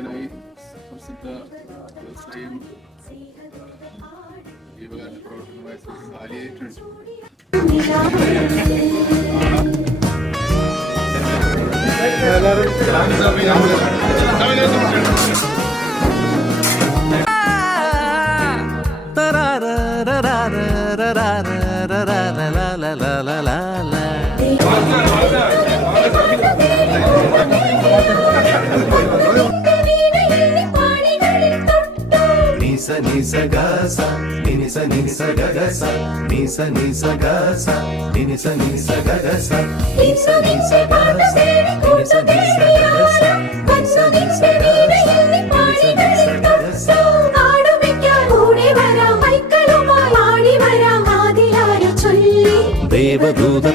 വൈദികനായി പ്രസിദ്ധ വ്യവസായിയും ജീവകാരുണ്യ പ്രവർത്തനമായ സാലിയായിട്ടുണ്ട്. Nisa gasa, nisa gagasa, nisa gasa, nisa gagasa, nisa gasa, nisa gagasa, nisa gagasa. ദേവദൂത